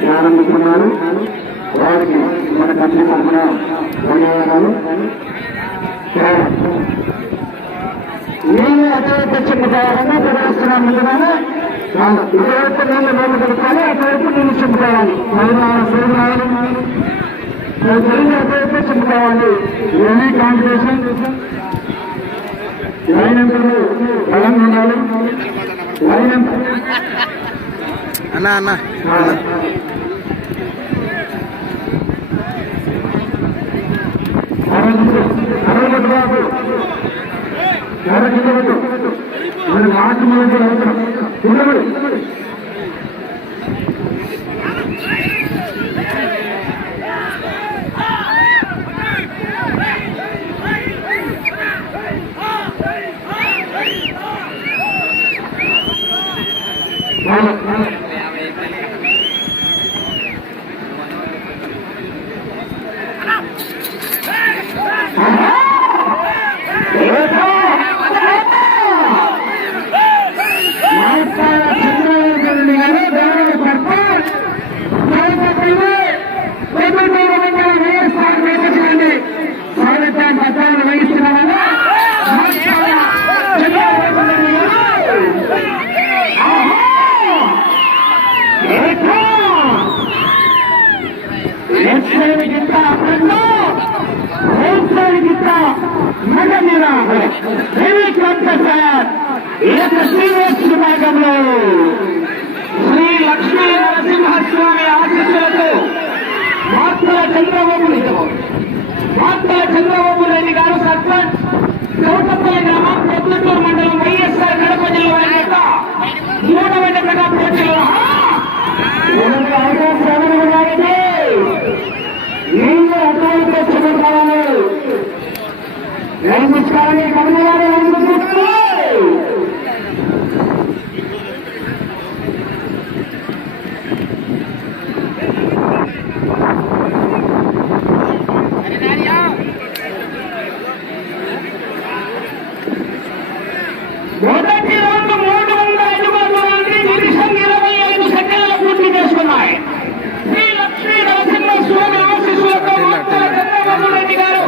ప్రారంభిస్తున్నారు వారికి మన కంపెనీ తరఫున ధన్యవాదాలు. నేను అటువైపు చెప్పుకోవాలన్నా ప్రదర్శన ముందుగానే ఇటువైపు నేను నీళ్ళు పెడతాను అటువైపు నేను చెప్పుకోవాలి మహిళా నేను తెలియదు అటువైపు చెప్పుకోవాలి ఇవన్నీ కాంపిటీషన్ లైన్ ఎంపీలు బలంగా ఉండాలి. లైన్ ఎంపీ అన్నా అన్నా బాబు మాట మనకి అవసరం మాత్ర చంద్రబాబు మాత్ర చంద్రబాబు రెడ్డి గారు సర్పంచ్. చౌటపల్లి గ్రామం పొద్దుటూరు మండలం వైఎస్ఆర్ కడప జిల్లా వారి యొక్క మూడవ జతగా పోటీలో మొదటి అవకాశం ఎవరు వారికి నీళ్ళు అటువంటి తెచ్చుకుంటామని నమస్కారాన్ని కమలవారి అందుకుంటున్నారు మొదటి రౌండ్ మూడు వందల అడుగుల దూరాన్ని నిమిషం ఇరవై ఐదు సెకండ్ల పూర్తి చేసుకున్నాయి శ్రీ లక్ష్మీ నరసింహ స్వామి ఆశీస్సులతో మాత్రం చంద్రబాబు రెడ్డి గారు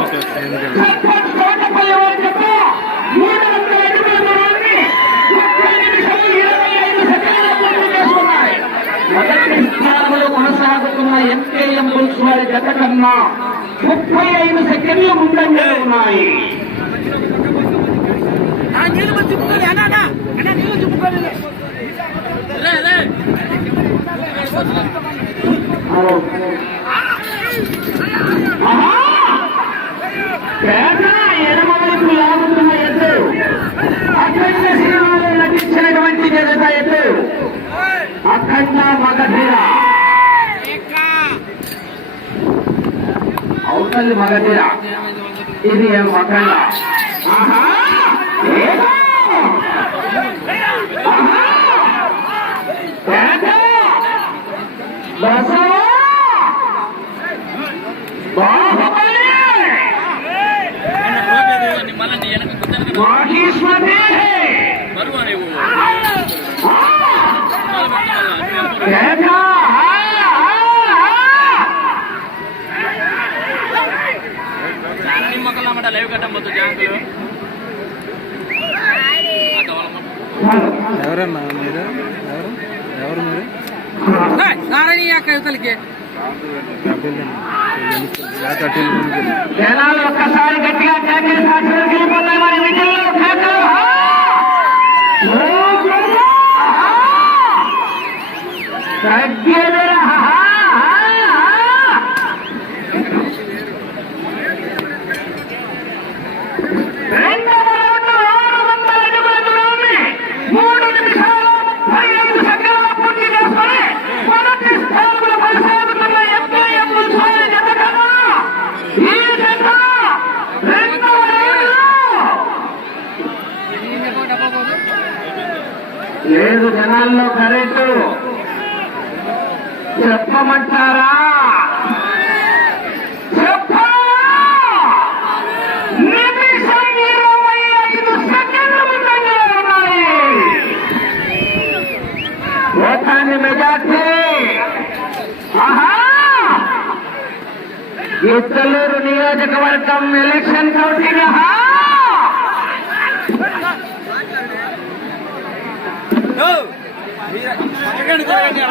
సర్పంచ్ తోటపల్లి వారి చెత్త మూడు వందల అడుగుల దూరాన్ని ముప్పై నిమిషాలు ఇరవై ఐదు సెకండ్ల పూర్తి చేసుకున్నాయి మొదటి స్థానంలో కొనసాగుతున్న ఎంకేఎం బుల్స్ వారి జత కన్నా ముప్పై ఐదు సెకండ్లు ముందంగా ఉన్నాయి ఆ అఖండ మగధీర. అవుతుంది మగధీర. ఇది ఏం అఖండ? ఆహా! అటు జనాలు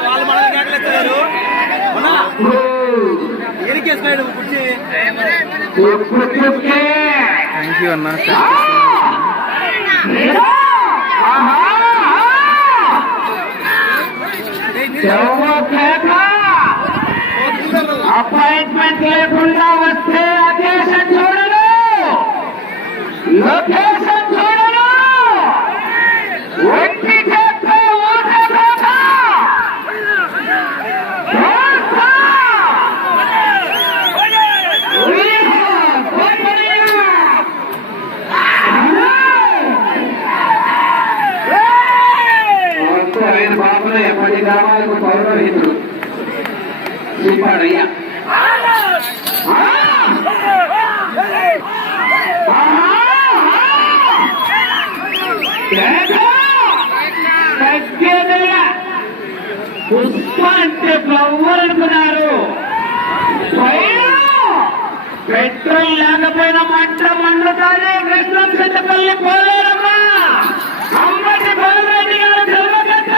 వాళ్ళు మన కేకలేస్తారు ఎరికేసుకున్నాడు కుర్చీ? తుక్కు తుక్కే. థ్యాంక్ యూ అన్న ఆహా! ఎవరో కేక. అపాయింట్మెంట్ లేకుండా వస్తే అకేషన్ చూడను లొకేషన్ పుష్ప అంటే ఫ్లవర్ అనుకున్నారు పెట్రోల్ లేకపోయినా మంట మండుతానే కృష్ణం చెట్టపల్లి పోలేరమ్మా అమ్మటి బలరెడ్డి గారు ధర్మకర్త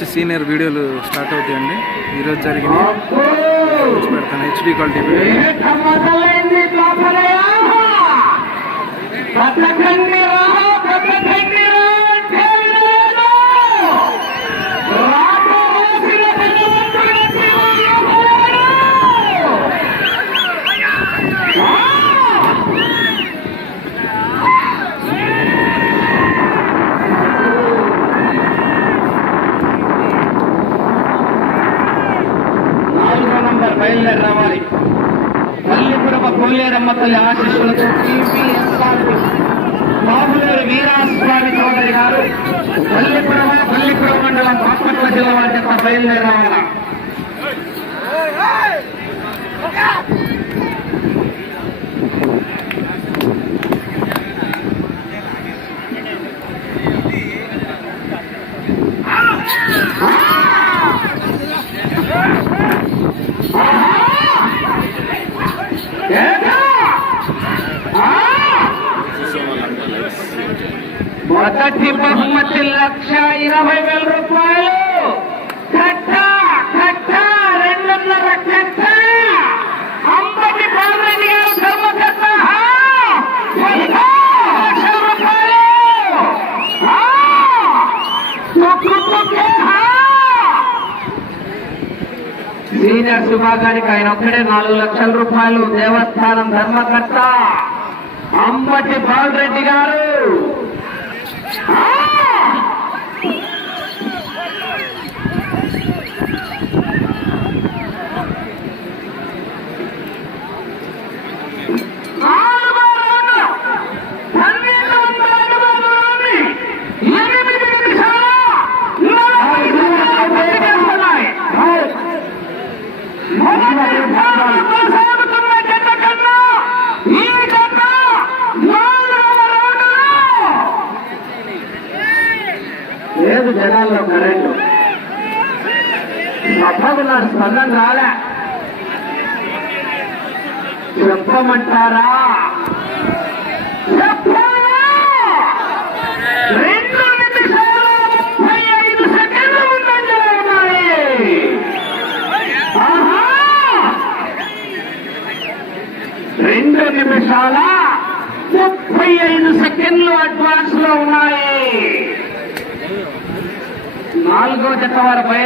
నుంచి సీనియర్ వీడియోలు స్టార్ట్ అవుతాయండి. ఈరోజు జరిగిన పెడతాను. హెచ్డి క్వాలిటీ వీడియో ఏట మొదలైంది లోపలయ్య. బతకండి రా, బతకండి రా అంటే లేదు. రాటు వేసిన భగవంతుడి శివుడు. ఆ! నాలుగో నంబర్ బయలుదేరి రావాలి పల్లిపురమ పోలేరమ్మ తల్లి ఆశిస్సులతో టీపీఎస్ఆర్పి వీరాస్వామి చౌదరి గారు పల్లిపురమ పల్లిపురం మండలం బాపట్ల జిల్లా వారి చేత బయలుదేరి మొదటి లక్ష ఇరవై వేల రూపాయలు. రెండున్నర కట్ట అంబటి గారు ధర్మకర్త లక్షల రూపాయలు. సీనియర్ విభాగానికి ఆయన ఒక్కడే నాలుగు లక్షల రూపాయలు. దేవస్థానం ధర్మకర్త. అంబటి బాలరెడ్డి గారు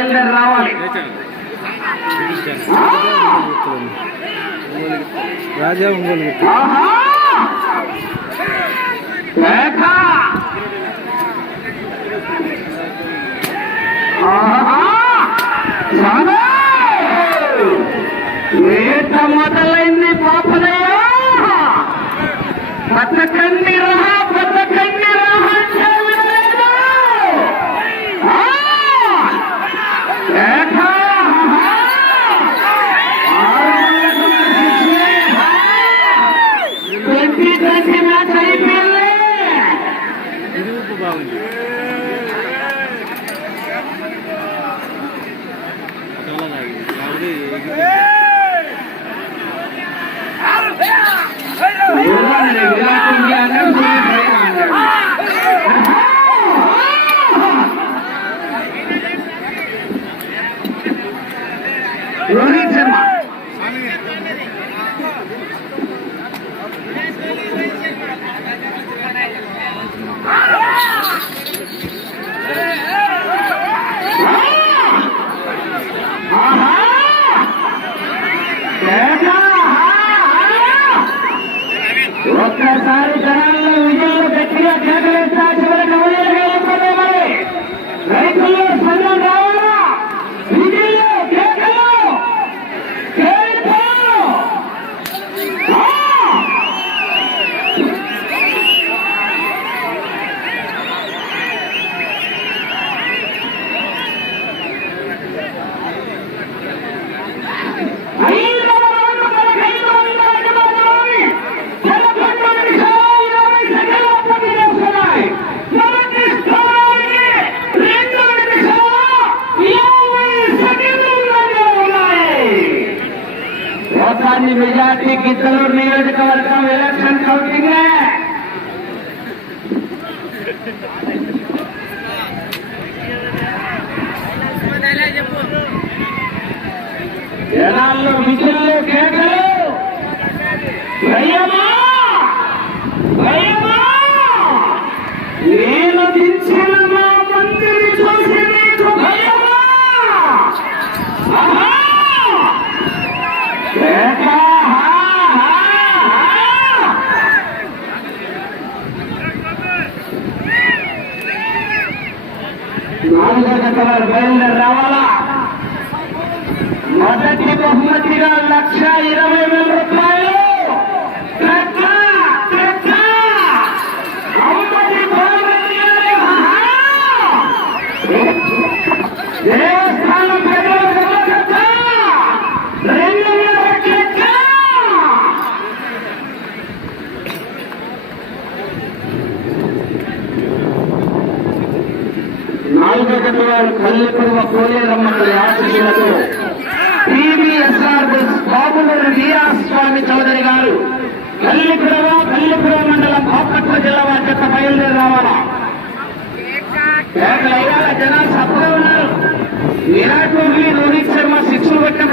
బయలుదేరి రావాలి. రాజా ఒంగోలు వేట మొదలైంది పాపలయ్యా! రా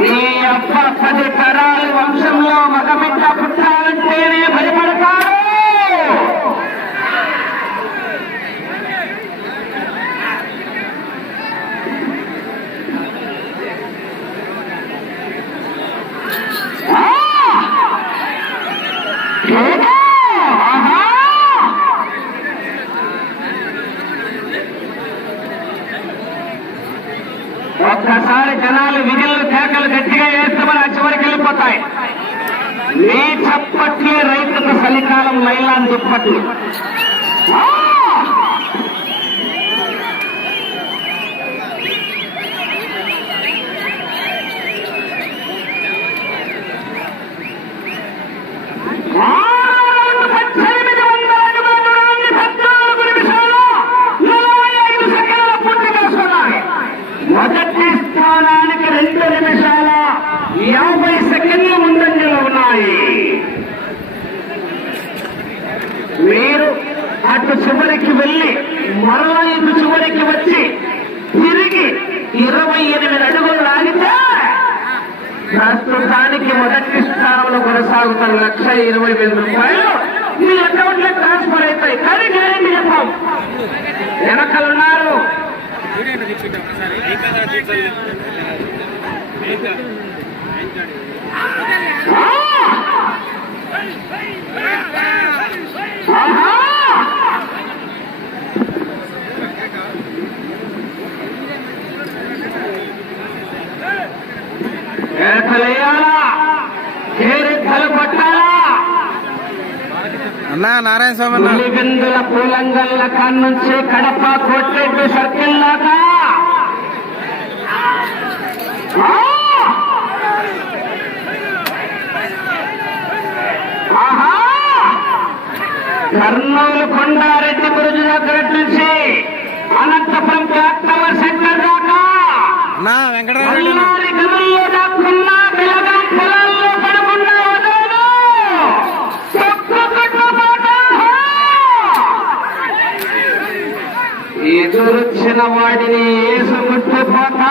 నీ అప్ప పది থাকে Ah! చివరికి వెళ్ళి మరలా ఇటు చివరికి వచ్చి తిరిగి ఇరవై ఎనిమిది అడుగులు లాగితే ప్రస్తుతానికి మొదటి స్థానంలో కొనసాగుతున్న లక్ష ఇరవై వేల రూపాయలు మీ అకౌంట్లో ట్రాన్స్ఫర్ అవుతాయి కానీ గ్యారెంటీ చెప్పాం వెనకలున్నారు ఆ! ఆహా! నారాయణ స్వామి పులిబిందుల పూలంగల్ల కాన్నుంచి కడప కోట్రెడ్డి సర్కిల్ దాకా! కర్నూలు కొండారెడ్డి బురుజు దగ్గర నుంచి అనంతపురం క్లాక్ టవర్ సెంటర్ దాకా. వెంకటరామరెడ్డి ದರ್ಶನ ಮಾಡಿನಿ ಏಸು ಮುಟ್ಟಬೋತಾ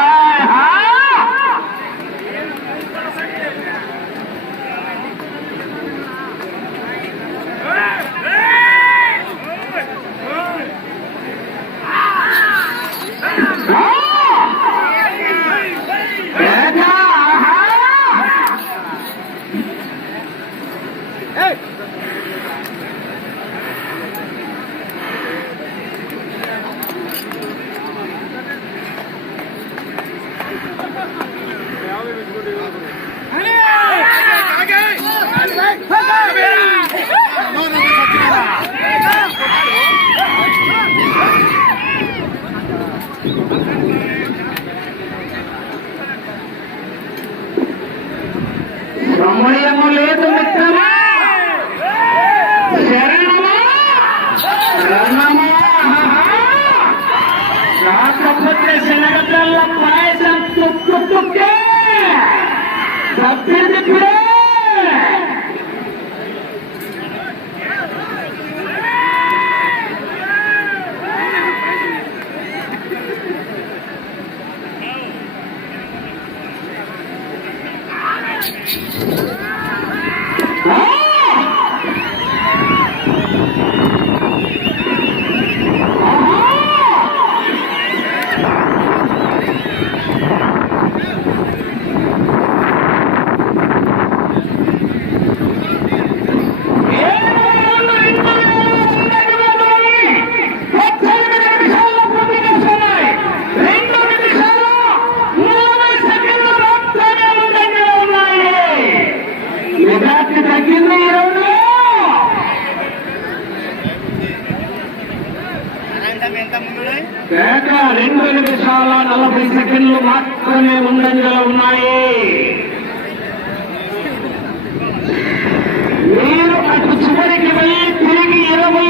సెకండ్లు మాత్రమే ముందంజలో ఉన్నాయి. మీరు అటు చివరికి వెళ్ళి తిరిగి ఇరవై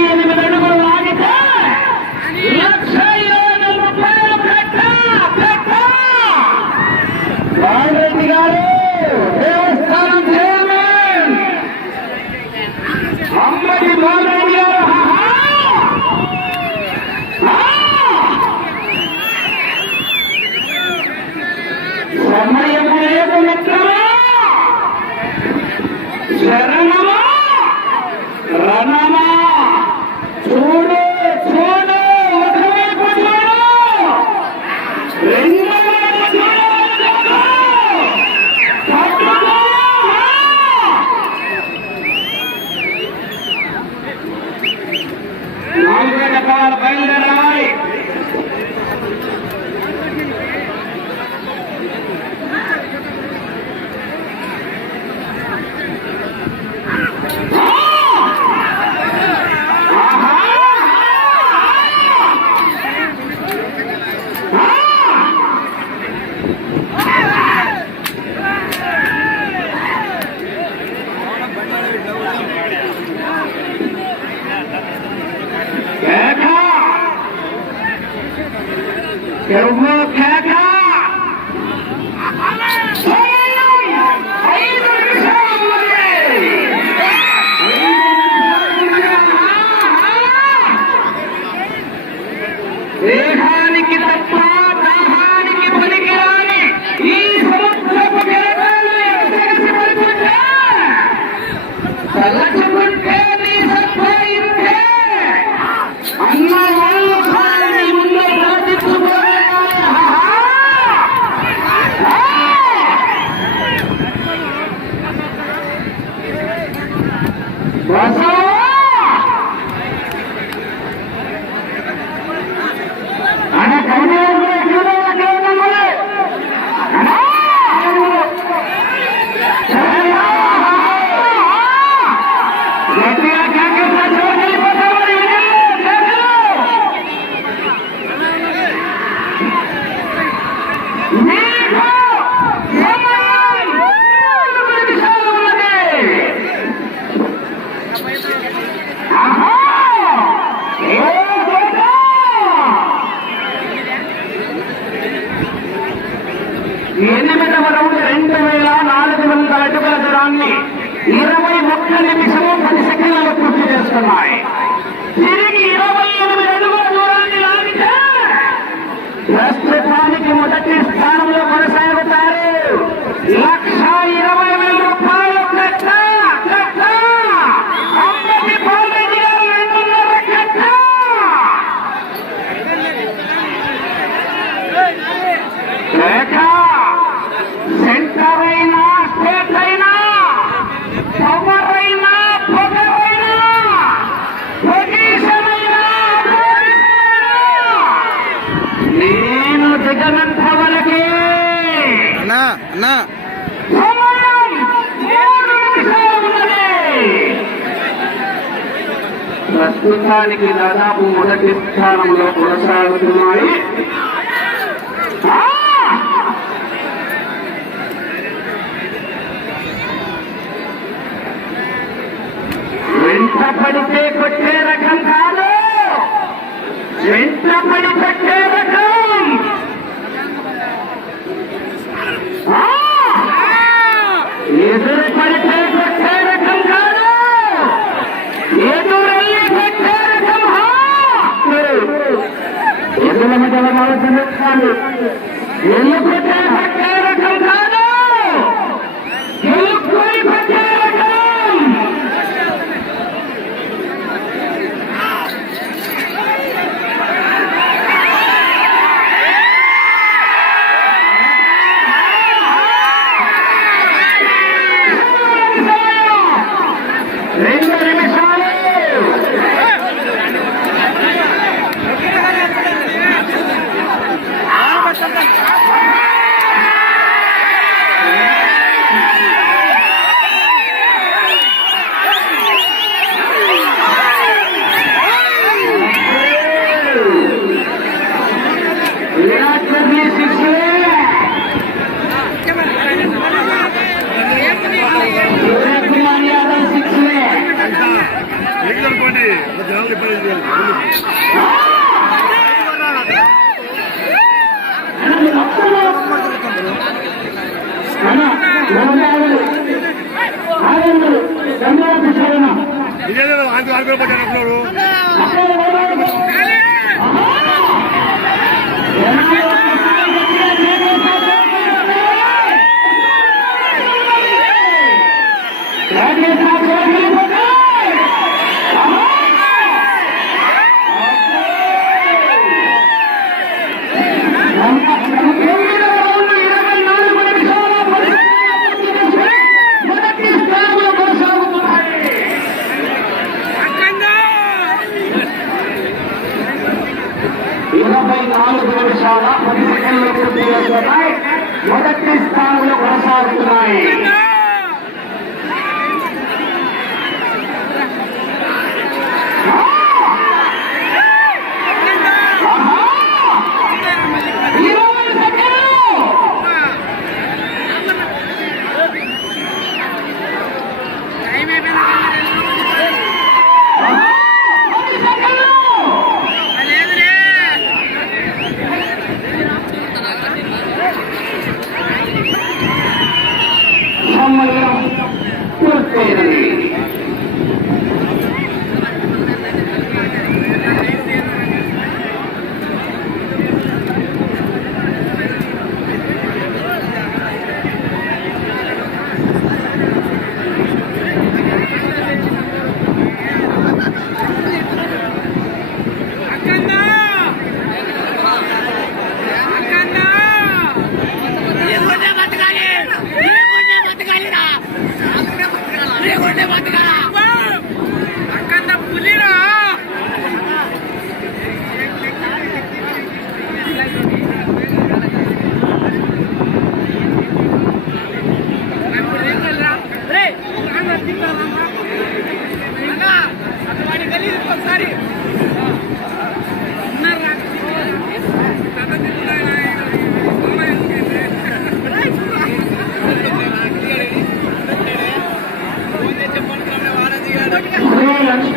ప్రస్తుతానికి దాదాపు మొదటి స్థానంలో కొనసాగుతున్నాయి. వెంట పడితే కొట్టే రకం కాదు. వెంట పడి పెట్టే हमारे दिल्ली ये लोग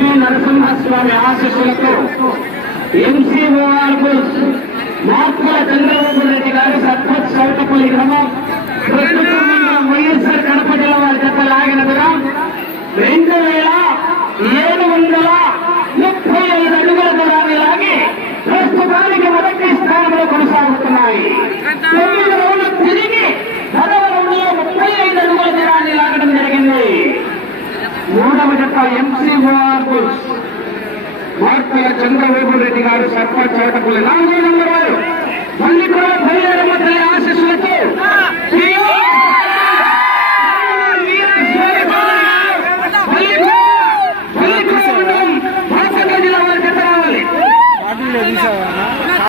లక్ష్మీ నరసింహస్వామి ఆశీస్సులతో ఎంసీఓఆర్ బుల్స్ మాత్మల చంద్రబాబు రెడ్డి గారి సర్పత్ సౌకపల్లి గ్రామం వైఎస్ఆర్ కడప జిల్లా వారి చెత్త లాగినదిగా రెండు వేల ఏడు వందల ముప్పై ఐదు అడుగుల దూరాన్ని లాగి ప్రస్తుతానికి మొదటి స్థానంలో కొనసాగుతున్నాయి. తొమ్మిది రోజులు తిరిగి పదవ ముప్పై ఐదు అడుగుల దూరాన్ని లాగడం జరిగింది. మూడవ జత ఎంసీఓఆర్ బుల్స్ వార్తల చంద్రబాబు రెడ్డి గారు సర్పంచ్ చోటపల్లి నాలుగో నంబర్. వారు మల్లిపురం భైరవ ఆశీస్సులతో